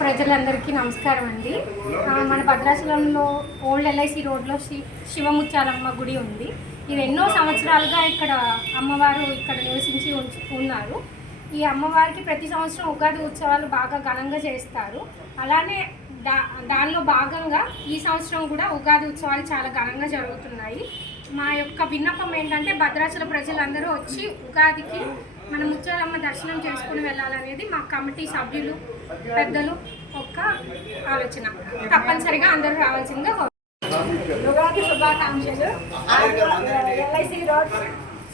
ప్రజలందరికీ నమస్కారం అండి. మన భద్రాచలంలో ఓల్డ్ ఎల్ఐసి రోడ్లో శి శివముత్యాలమ్మ గుడి ఉంది. ఇది ఎన్నో సంవత్సరాలుగా ఇక్కడ అమ్మవారు ఇక్కడ నివసించి ఉంచు- ఉన్నారు. ఈ అమ్మవారికి ప్రతి సంవత్సరం ఉగాది ఉత్సవాలు బాగా ఘనంగా చేస్తారు. అలానే దా దానిలో భాగంగా ఈ సంవత్సరం కూడా ఉగాది ఉత్సవాలు చాలా ఘనంగా జరుగుతున్నాయి. మా యొక్క విన్నపం ఏంటంటే భద్రాచల ప్రజలందరూ వచ్చి ఉగాదికి మన ముత్యాలమ్మ దర్శనం చేసుకుని వెళ్ళాలనేది మా కమిటీ సభ్యులు పెద్దలు ఒక్క ఆలోచన. తప్పనిసరిగా అందరూ రావాల్సిందిగా ఉగాది శుభాకాంక్షలు. ఎల్ఐసి రోడ్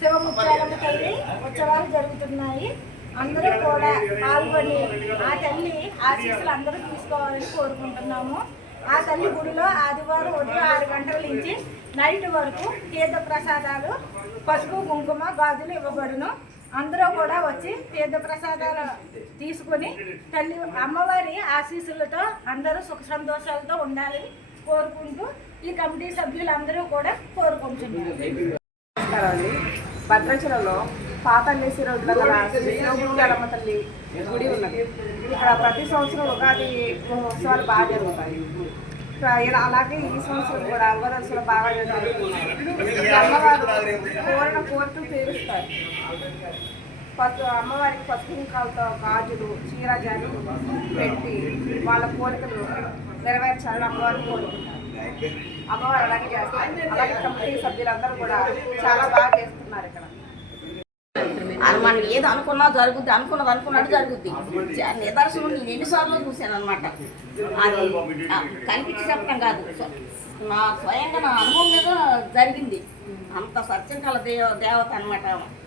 శివముత్యాలమ్మ తల్లి ఉత్సవాలు జరుగుతున్నాయి. అందరూ కూడా పాల్గొని ఆ తల్లి ఆశీస్సులు అందరూ తీసుకోవాలని కోరుకుంటున్నాము. ఆ తల్లి గుడిలో ఆదివారం ఉదయం ఆరు గంటల నుంచి నైట్ వరకు తీర్థ ప్రసాదాలు పసుపు కుంకుమ గాజులు ఇవ్వబడును. అందరూ కూడా వచ్చి తీర్థ ప్రసాదాలు తీసుకుని తల్లి అమ్మవారి ఆశీస్సులతో అందరూ సుఖ సంతోషాలతో ఉండాలని కోరుకుంటూ ఈ కమిటీ సభ్యులందరూ కూడా కోరుకుంటున్నారు. నమస్కారం అండి. భద్రాచలంలో పాత అల్లేసి రోడ్ల గల తల్లి గుడి ఉన్నది. ఇక్కడ ప్రతి సంవత్సరం ఉగాది ఉత్సవాలు బాగా జరుగుతాయి. ఇలా అలాగే ఈ సంవత్సరం కూడా ఉగాది బాగా జరుగుతుంది అమ్మవారు కోరిన కోరికలు తీరుస్తారు. పసు అమ్మవారికి పసుపు కుంకాలతో గాజులు చీరజాలు పెట్టి వాళ్ళ కోరికలు నెరవేర్చాలని అమ్మవారిని కోరుకుంటారు. అమ్మవారు అలాగే చేస్తారు. అలాగే కమిటీ సభ్యులందరూ కూడా చాలా బాగా చేస్తున్నారు ఇక్కడ. అది మనం ఏది అనుకున్నా జరుగుద్ది అనుకున్నది అనుకున్నట్టు జరుగుద్ది. నిదర్శనం నేను ఎన్నిసార్లు చూశాను అనమాట అది కనిపించి చెప్పడం కాదు. నా స్వయంగా నా అనుభవం మీద జరిగింది. అంత సత్యం కల దేవ దేవత అనమాట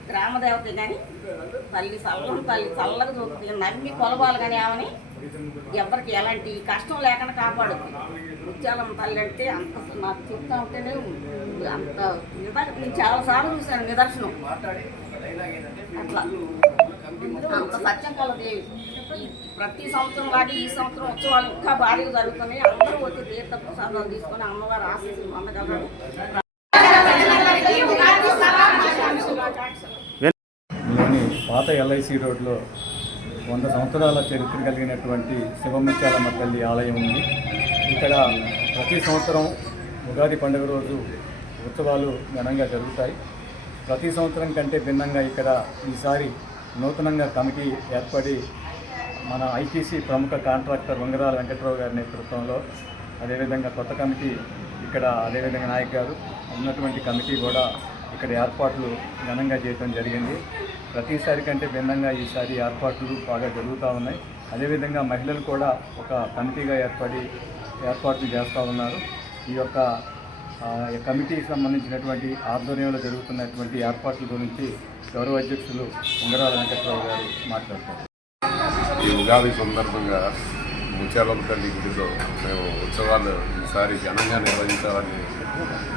గ్రామ దేవత కానీ తల్లి చల్లని తల్లి చల్లగా చూస్తుంది. నమ్మి కొలబాలు కానీ ఆమెని. ఎవరికి ఎలాంటి కష్టం లేకుండా కాపాడుద్ది. ముత్యాలమ్మ తల్లి అంటే అంత నాకు చూస్తూ ఉంటేనే అంత నిదర్శనం నేను చాలాసార్లు చూశాను నిదర్శనం. ప్రతి సంవత్సరం లాగే ఈ సంవత్సరం ఉత్సవాలు ఇంకా భారీగా జరుగుతున్నాయి. అందరూ వచ్చి తీర్థ ప్రసాదాలు తీసుకొని అమ్మవారి ఆశీస్సులు పొందగలరు పాత ఎల్ఐసి రోడ్లో వంద సంవత్సరాల చరిత్ర కలిగినటువంటి శివముత్యాలమ్మ తల్లి ఆలయం ఉంది. ఇక్కడ ప్రతి సంవత్సరం ఉగాది పండుగ రోజు ఉత్సవాలు ఘనంగా జరుగుతాయి. ప్రతి సంవత్సరం కంటే భిన్నంగా ఇక్కడ ఈసారి నూతనంగా కమిటీ ఏర్పడి మన ఐటీసీ ప్రముఖ కాంట్రాక్టర్ వంగరాల వెంకట్రావు గారి నేతృత్వంలో అదేవిధంగా కొత్త కమిటీ ఇక్కడ అదేవిధంగా నాయక్ గారు ఉన్నటువంటి కమిటీ కూడా ఇక్కడ ఏర్పాట్లు ఘనంగా చేయడం జరిగింది. ప్రతిసారి కంటే భిన్నంగా ఈసారి ఏర్పాట్లు బాగా జరుగుతూ ఉన్నాయి. అదేవిధంగా మహిళలు కూడా ఒక కమిటీగా ఏర్పడి ఏర్పాట్లు చేస్తూ ఉన్నారు. ఈ యొక్క కమిటీకి సంబంధించినటువంటి ఆధ్వర్యంలో జరుగుతున్నటువంటి ఏర్పాట్ల గురించి గౌరవ అధ్యక్షులు ఉంగరాల వెంకట్రావు గారు మాట్లాడతారు. ఈ ఉగాది సందర్భంగా ముత్యాలమ్మ తల్లి గుడిలో మేము ఉత్సవాలు ఈసారి ఘనంగా నిర్వహించాలని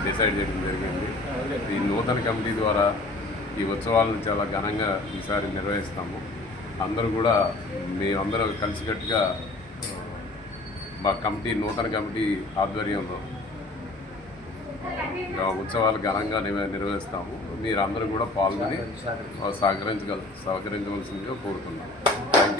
డిసైడ్ చేయడం జరిగింది. ఈ నూతన కమిటీ ద్వారా ఈ ఉత్సవాలను చాలా ఘనంగా ఈసారి నిర్వహిస్తాము. అందరూ కూడా మేమందరూ కలిసికట్టుగా మా కమిటీ నూతన కమిటీ ఆధ్వర్యంలో ఉత్సవాలు ఘనంగా నిర్వహిస్తాము. మీరందరూ కూడా పాల్గొని సహకరించగల సహకరించవలసిందిగా కోరుతున్నాము